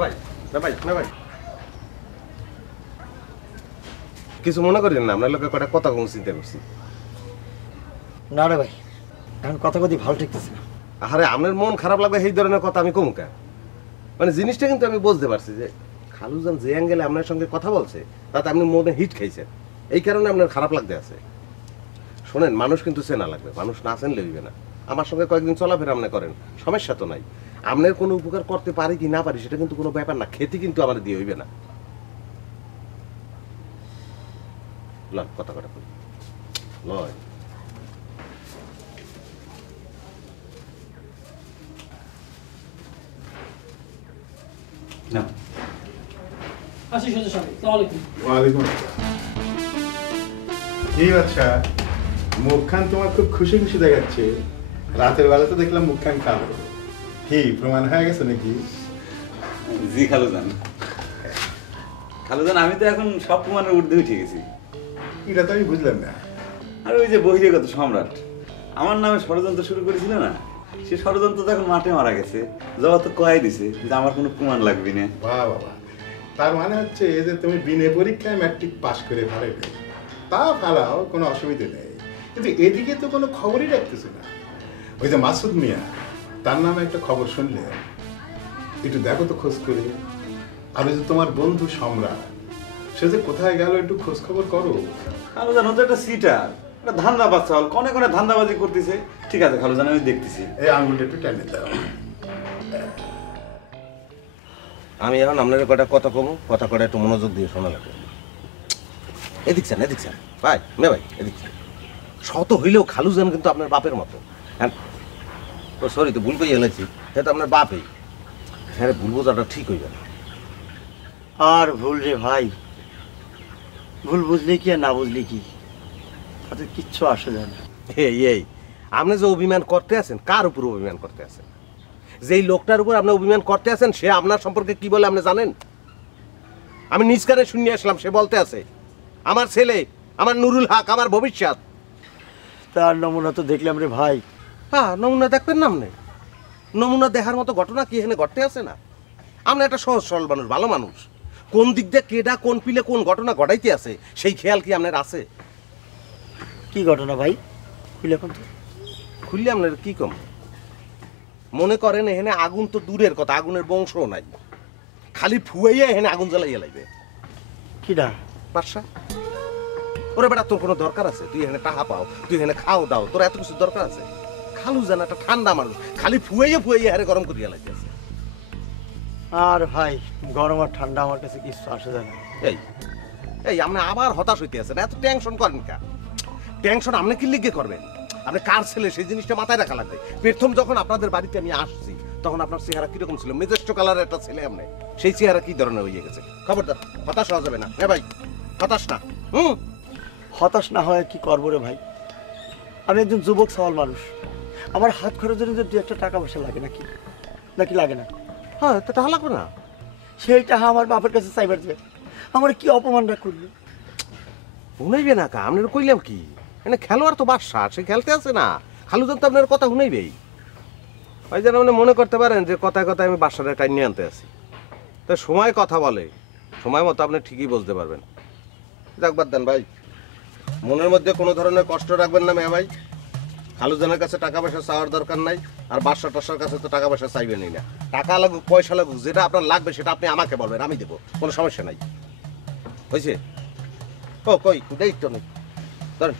ভাই ভাই ভাই কিছু মনে করেন না, আমরা লোকের কটা কথা কম চিন্তা করছি। না রে ভাই, এখন কথা কথা ভালো ঠেকতেছে না। আরে আপনার মন খারাপ লাগবে এই ধরনের কথা আমি কমুকা, মানে জিনিসটা কিন্তু আমি বুঝতে পারছি যে খালুজান যে অ্যাঙ্গেলে আপনার সঙ্গে কথা বলছে তাতে আপনি মনে হিট খাইছেন, এই কারণে আপনার খারাপ লাগতে আছে। শোনেন, মানুষ কিন্তু চেনা লাগবে, মানুষ না চেনলে হইবে না। আমার সঙ্গে কয়েকদিন চলাফেরা আপনি করেন, সমস্যা তো নাই। আপনার কোনো উপকার করতে পারি কি না পারি সেটা কিন্তু কোনো ব্যাপার না, খেতে কিন্তু আমার দিয়ে হইবে না। লয় কথা কথা লয় না আশিস হাজার সাহেব, আসসালামু আলাইকুম। ওয়ালাইকুম কি বাচ্চা, মুখখান তোমার খুব খুশি খুশি দেখাচ্ছে। রাতের বেলা তো দেখলাম মুখখান কালো, কি প্রমাণ হয়ে গেছে নাকি? জি খালুজান, খালুজান আমি তো এখন সব প্রমাণের ঊর্ধ্বে উঠে গেছি। এটা তো আমি বুঝলাম না। আর ওই যে বহিরাগত সম্রাট আমার নামে ষড়যন্ত্র শুরু করেছিল না, সে ষড়যন্ত্র তো এখন মাঠে মারা গেছে। জবা তো কয়াই দিছে যে আমার কোনো প্রমাণ লাগবে না। বাহ বাবা, তার মানে হচ্ছে যে তুমি বিনা পরীক্ষায় ম্যাট্রিক পাস করে ফেলাইবে, তা ফেলাও কোনো অসুবিধা নেই, কিন্তু এদিকে তো কোনো খবরই রাখতেছে না। ওই যে মাসুদ মিয়া, তার নামে একটা খবর শুনলে একটু দেখো তো খোঁজ করে। আর ওই যে তোমার বন্ধু সম্রাট, সে যে কোথায় গেল একটু খোঁজ খবর করো। খালুজান ও তো একটা সিটার, একটা ধান্দা বাচ্চা হল, কনে কনে ধান্দাবাজি করতেছে। ঠিক আছে খালুজান, আমি দেখতেছি। এই আঙুলটা একটু টেনে দাও। আমি এখন আপনার কটা কথা কমু, কথা কটা একটু মনোযোগ দিয়ে শোনা লাগবে। এদিকছেন এদিকছেন ভাই ভাই এদিকছেন। শত হইলেও খালুজান কিন্তু আপনার বাপের মতো। হ্যাঁ ও সরি, তো ভুল করে এলাইছি, সেটা আপনার বাপই। হ্যাঁ ভুল বোঝাটা ঠিক হইবে না। আর ভুল রে ভাই, ভুল বুঝলে কি আর না বুঝলে কি, তাতে কিচ্ছু আসে যায় না। এই আপনি যে অভিমান করতে আছেন, কার উপর অভিমান করতে আছেন? যেই লোকটার উপর আপনি অভিমান করতে আছেন সে আপনার সম্পর্কে কি বলে আপনি জানেন? আমি নিজ কানে শুনে আসলাম, সে বলতে আছে আমার ছেলে, আমার নুরুল হক, আমার ভবিষ্যৎ। তার নমুনা তো দেখলাম রে ভাই। হ্যাঁ নমুনা দেখবেন না আপনি? নমুনা দেখার মতো ঘটনা কি এখানে ঘটতে আছে না? আপনি একটা সহজ সরল মানুষ, ভালো মানুষ, কোন দিক দিয়ে কেডা কোন পিলে কোন ঘটনা ঘটাইতে আছে সেই খেয়াল কি আপনার আছে? কি ঘটনা ভাই, খুলে এখন তো খুললে আপনার কি কম? মনে করেন এখানে আগুন তো দূরের কথা, আগুনের বংশও নাই, খালি ফুয়াইয়া এখানে আগুন জ্বালাইয়া লাগবে। কিডা? বাদশা। ওরে বেটা, তোর কোনো দরকার আছে? তুই এখানে টাকা পাও, তুই এখানে খাও দাও, তোর এত কিছু দরকার আছে? খালুজান একটা ঠান্ডা মানুষ, খালি ফুয়াইয়া হারে গরম করিয়া লাগতেছে। আর ভাই গরম আর ঠান্ডা আমার কাছে কিছু আসে যায় না। এই আপনি আবার হতাশ হইতে আছেন, এত টেনশন করেন কা? টেনশন আপনি কি লিগে করবেন? আপনি কার ছেলে সেই জিনিসটা মাথায় রাখা লাগবে। প্রথম যখন আপনাদের বাড়িতে আমি আসছি তখন আপনার চেহারা কিরকম ছিল? মেজেস্ট কালারের একটা ছেলে আপনি, সেই চেহারা কি ধরনের হয়ে গেছে? খবরদার হতাশ হওয়া যাবে না। হ্যাঁ ভাই, হতাশ না। হতাশ না হয় কি করবো রে ভাই, আমি একজন যুবক সওয়াল মানুষ, আমার হাত খরচের জন্য দু একটা টাকা পয়সা লাগে নাকি নাকি লাগে না? হ্যাঁ তো টাকা লাগবে না? সেই টাকা আমার বাপের কাছে চাইবার দেবে, আমার কি অপমানটা করবে? শুনাইবে না কা? আপনার কইলাম কি, মানে খেলোয়াড় তো বাদশা, সে খেলতে আছে না। খালুজান তো আপনার কথা শুনাইবেই। ওই যেন আপনি মনে করতে পারেন যে কথায় কথায় আমি বাদশাটা টাইম নিয়ে আনতে আছি। তো সময় কথা বলে, সময় মতো আপনি ঠিকই বুঝতে পারবেন। যাক বাদ দেন ভাই, মনের মধ্যে কোনো ধরনের কষ্ট রাখবেন না মেয়ে ভাই। খালুজানের কাছে টাকা পয়সা চাওয়ার দরকার নাই, আর বাদশা টাসার কাছে তো টাকা পয়সা চাইবেনই না। টাকা লাগুক পয়সা লাগুক, যেটা আপনার লাগবে সেটা আপনি আমাকে বলবেন, আমি দেবো, কোনো সমস্যা নাই। হয়েছে? ও কই দেই তো নেই, ধরেন।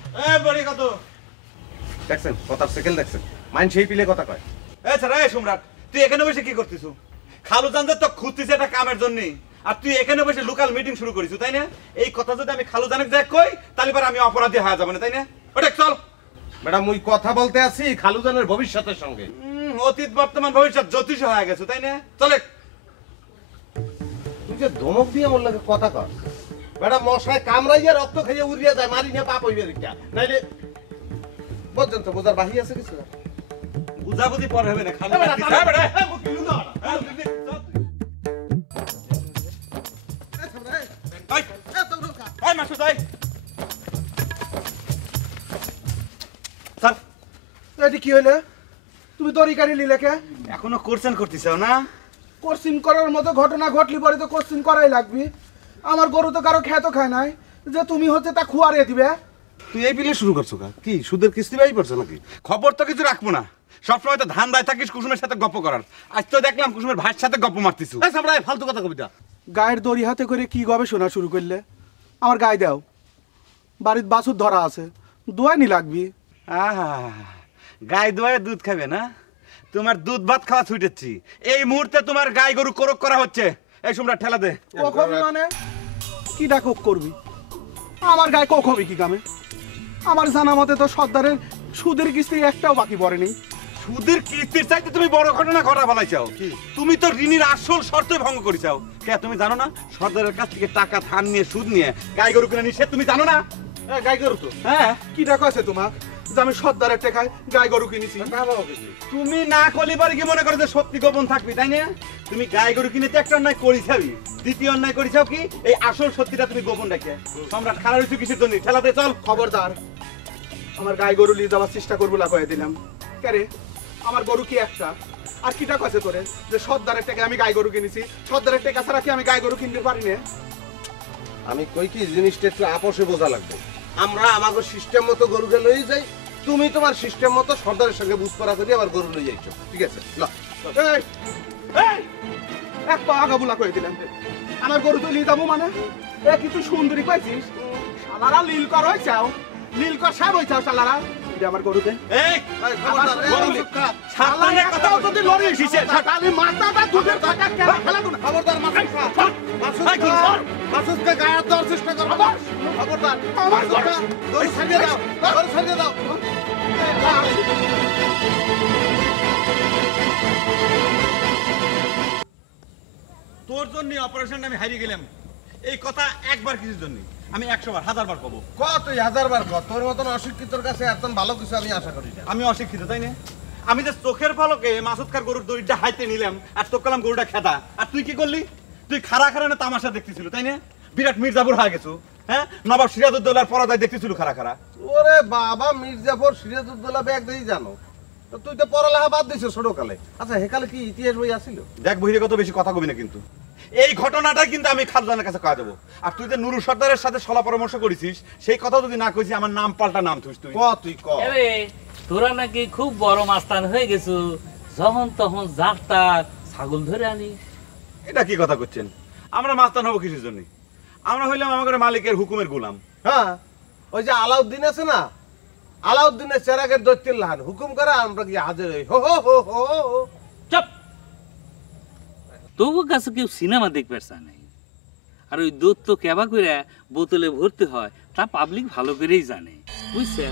দেখছেন কথার সেকেন্ড দেখছেন, মাইন্ড সেই পিলে কথা কয়। সম্রাট, তুই এখানে বসে কি করতিস? খালুজান তো খুঁজতিছে একটা কামের জন্য, আর তুই এখানে বসে লোকাল মিটিং শুরু করিস, তাই না? এই কথা যদি আমি খালুজানকে দেখ কই, তাহলে পরে আমি অপরাধী হয়ে যাবো না, তাই না? ওটা চল ম্যাডাম, ওই কথা বলতে আছি খালুজানের ভবিষ্যতের সঙ্গে। অতীত বর্তমান ভবিষ্যৎ জ্যোতিষ হয়ে গেছে, তাই না? চলে। তুই যে ধমক দিয়ে আমার লাগে কথা কর। ম্যাডাম মশায় কামড়াইয়া রক্ত খাইয়ে উড়িয়ে যায়, মারি নিয়ে পাপ হইবে দিকটা নাইলে বুঝছেন তো, বোঝার বাহি আছে কিছু? বুঝাবুঝি পরে হবে না, খালু কি হইলে তুমি তরিকারি লিলে কে? এখনো কোর্সেন করতেছ না? কোশ্চিন করার মতো ঘটনা ঘটলি পরে তো কোশ্চিন করাই লাগবে। আমার গরু তো কারো খেতো খায় নাই যে তুমি হচ্ছে তা খুয়ারে দিবে। তুই এই বিলে শুরু করছো কা? কি সুদের কিস্তি বাই পড়ছে নাকি? খবর তো কিছু রাখবো না, সবসময় তো ধান দায় থাকিস কুসুমের সাথে গপ্প করার। আজ তো দেখলাম কুসুমের ভাইয়ের সাথে গপ্প মারতিস। এই সামরাই ফালতু কথা কবিতা। গায়ের দড়ি হাতে করে কি গবেষণা শুরু করলে? আমার গায়ে দাও, বাড়ির বাছুর ধরা আছে, দোয়ানি লাগবি। আহা, গায়ে দোয়ায় দুধ খাবে না? তোমার দুধ ভাত খাওয়া ছুটেছি। এই মুহূর্তে তোমার গায়ে গরু কোরক করা হচ্ছে। এই সম্রাট ঠেলা দে। কখবি মানে কি ডাকক করবি? আমার গায়ে কখবি কি কামে? আমার জানা মতে তো সর্দারের সুদের কিস্তি একটাও বাকি পড়েনি। সুদের কিস্তির চাইতে তুমি বড় ঘটনা ঘটা ফেলাইছাও। তুমি তো ঋণের আসল শর্তই ভঙ্গ করেছাও। কে তুমি জানো না সর্দারের কাছ থেকে টাকা ধার নিয়ে সুদ নিয়ে গায়ে গরু কিনে নিষেধ তুমি জানো না? গাই গরু তো হ্যাঁ, কি ডাক আছে তোমার যে আমি সর্দারের টাকায় গাই গরু কিনেছি? তুমি না করলে পারে কি মনে করো যে সত্যি গোপন থাকবি, তাই না? তুমি গায়ে গরু কিনে তো একটা অন্যায় করিছাবি, দ্বিতীয় অন্যায় করিছাও কি এই আসল সত্যিটা তুমি গোপন রাখে। সম্রাট খারাপ হয়েছে কিসের জন্য? ঠেলাতে চল। খবরদার, আমার গাই গরু নিয়ে যাওয়ার চেষ্টা করবো না কয়ে দিলাম। কেরে আমার গরু কি একটা? আর কি ডাক আছে তোরে যে সর্দারের টাকায় আমি গাই গরু কিনেছি? সর্দারের টাকা ছাড়া কি আমি গাই গরু কিনতে পারি না? আমি কই কি জিনিসটা একটু আপোষে বোঝা লাগবে। আমরা আমাদের সিস্টেম মতো গরুকে লই যাই, তুমি তোমার সিস্টেম মতো সর্দারের সঙ্গে বুঝ করা করি আবার গরু লই যাইছো। ঠিক আছে ল। এই, এই, এক পা আগাবুলা কয়ে দিলাম। আমার গরু তুই নিয়ে যাবো মানে? এ কি তুই সুন্দরী পাইছিস? শালারা লীল কর হয়েছাও, লীল কর সাহেব হয়েছাও শালারা। এটা আমার গরুতে এই এই, খবরদার, এই, গরু চুপ থাক। সাবধানে কথা বল। যদি লড়িস তাহলে মাথাটা দুধের টাকা কেন ফেলা দু না? খবরদার মাসুদ খা। মাসুদকে গায়ে হাত দেওয়ার চেষ্টা করো। খবরদার। আমার মাসুদকে গরু ছাড়িয়ে দাও, গরু ছাড়িয়ে দাও। তোর জন্য অপারেশনটা আমি হারিয়ে গেলাম। এই কথা একবার কিছুর জন্য আমি 100 বার 1000 বার কব। ক তুই 1000 বার ক। তোর মতন অশিক্ষিতর কাছে এত ভালো কিছু আমি আশা করি না। আমি অশিক্ষিত, তাই না? আমি যে চোখের পলকে মাসুদ খার গরুর দড়িটা হাইতে নিলাম আর তোর কালাম গরুটা খেতা, আর তুই কি করলি? তুই খাড়া খাড়া না তামাশা দেখতেছিল, তাই না? বিরাট মির্জাপুর হয়ে গেছো। হ্যাঁ, নবাব সিরাজউদ্দৌলার পরাজয় দেখতেছিল খাড়া খাড়া। ওরে বাবা, মির্জাফর সিরাজউদ্দৌলা ব্যাগ দেই জানো? তো তুই তো পড়ালেখা বাদ দিছ ছোটকালে। আচ্ছা হেকালে কি ইতিহাস বই আসিল? দেখ বহিরে কত বেশি কথা কবি না কিন্তু। এই ঘটনাটা কিন্তু আমি খালদানের কাছে কয়ে দেবো। আর তুই যে নুরু সর্দারের সাথে সলা পরামর্শ করেছিস সেই কথা যদি না কইছি আমার নাম পাল্টা নাম থুস তুই। ক তুই ক। আরে তোরা নাকি খুব বড় মাস্তান হয়ে গেছো, যখন তখন যাত্রা ছাগল ধরে আনিস। এটা কি কথা করছেন? আমরা মাস্তান হবো কিসের জন্য? আমরা হইলাম আমাদের মালিকের হুকুমের গোলাম। হ্যাঁ, ওই যে আলাউদ্দিন আছে না, আলাউদ্দিনের চেরাগের দৈত্যের লাহান হুকুম করে আমরা কি হাজির হই। হো হো হো হো হো। চপ, তবু কাছে কেউ সিনেমা দেখবে নাই। আর ওই দুধ তো কেবা করে বোতলে ভর্তি হয় তা পাবলিক ভালো করেই জানে, বুঝছে?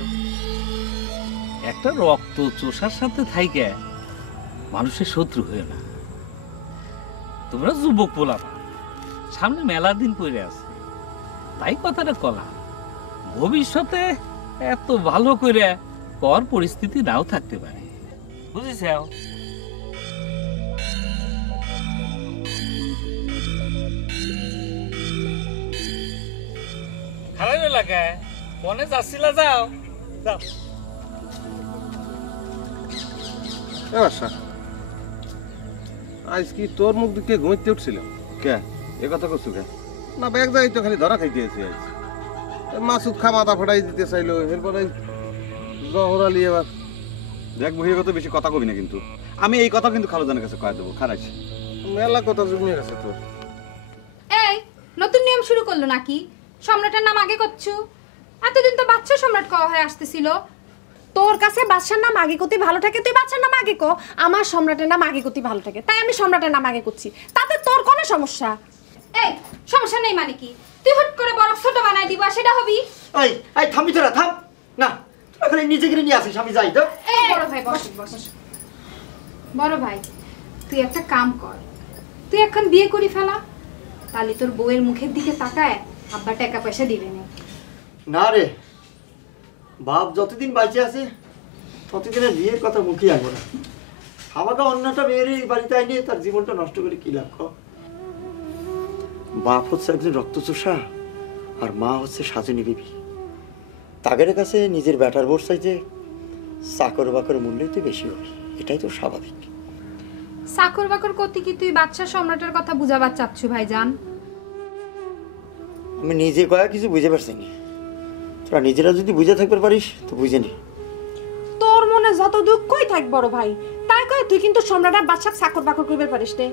একটা রক্ত চোষার সাথে থাইকে মানুষের শত্রু হয়ে না। তোমরা যুবক পোলাপা, সামনে মেলা দিন পড়ে আছে, তাই কথাটা কলা। ভবিষ্যতে এত ভালো করে কর পরিস্থিতি নাও থাকতে পারে, বুঝেছ? খারাপ লাগে মনে যাচ্ছিলা, যাও যাও। আজ কি তোর মুখ দিকে ঘুমাইতে উঠছিলাম? কে এ কথা করছো কে? না ব্যাগ যাই তো খালি ধরা খাইতে আছি আজ। মাসুদ খা মাথা ফাটাই দিতে চাইলো, এরপরে জহর আলী এবার। দেখ বহিরে কত বেশি কথা কবি না কিন্তু। আমি এই কথা কিন্তু খালদানের কাছে কয়ে দেবো। খারাপ মেলা কথা জমিয়ে গেছে তোর। এই নতুন নিয়ম শুরু করলো নাকি? সম্রাটের নাম আগে করছো? এতদিন তো বাচ্চা সম্রাট কওয়া হয়ে আসতেছিল। তোর কাছে বাদশার নাম আগে করতে ভালো থাকে, তুই বাদশার নাম আগে কো। আমার সম্রাটের নাম আগে করতে ভালো থাকে, তাই আমি সম্রাটের নাম আগে করছি। তাতে তোর কোনো সমস্যা? এই সমস্যা নেই মানে কি? তুই হুট করে বরফ ছোট বানাই দিব আর সেটা হবি? এই এই থামবি তোরা, থাম না। তোরা খালি নিজেকে নিয়ে আসিস, আমি যাই তো। এই বড় ভাই বস বস। বড় ভাই তুই একটা কাম কর, তুই এখন বিয়ে করি ফেলা, তাহলে তোর বউয়ের মুখের দিকে তাকায় আব্বা টাকা পয়সা দিবে না। না রে বাপ, যতদিন বাইচে আছে ততদিনের বিয়ের কথা মুখে আনবো না। আমাকে অন্যটা মেয়ের এই বাড়িতে আইনি তার জীবনটা নষ্ট করে কি লাভ? বাপ হচ্ছে একজন রক্তচোষা আর মা হচ্ছে সাজনী বিবি। তাদের কাছে নিজের ব্যাটার বোর চাইতে চাকর বাকর মূল্যই তো বেশি হবে, এটাই তো স্বাভাবিক। চাকর বাকর করতে কি তুই বাচ্চা সম্রাটের কথা বুঝাবার চাচ্ছু ভাইজান? আমি নিজে কয়া কিছু বুঝে পারছি না, তোরা নিজেরা যদি বুঝে থাকতে পারিস তো বুঝে নি। তোর মনে যত দুঃখই থাক বড় ভাই, তাই কয় তুই কিন্তু সম্রাটের বাচ্চা চাকর বাকর করবে পারিস রে।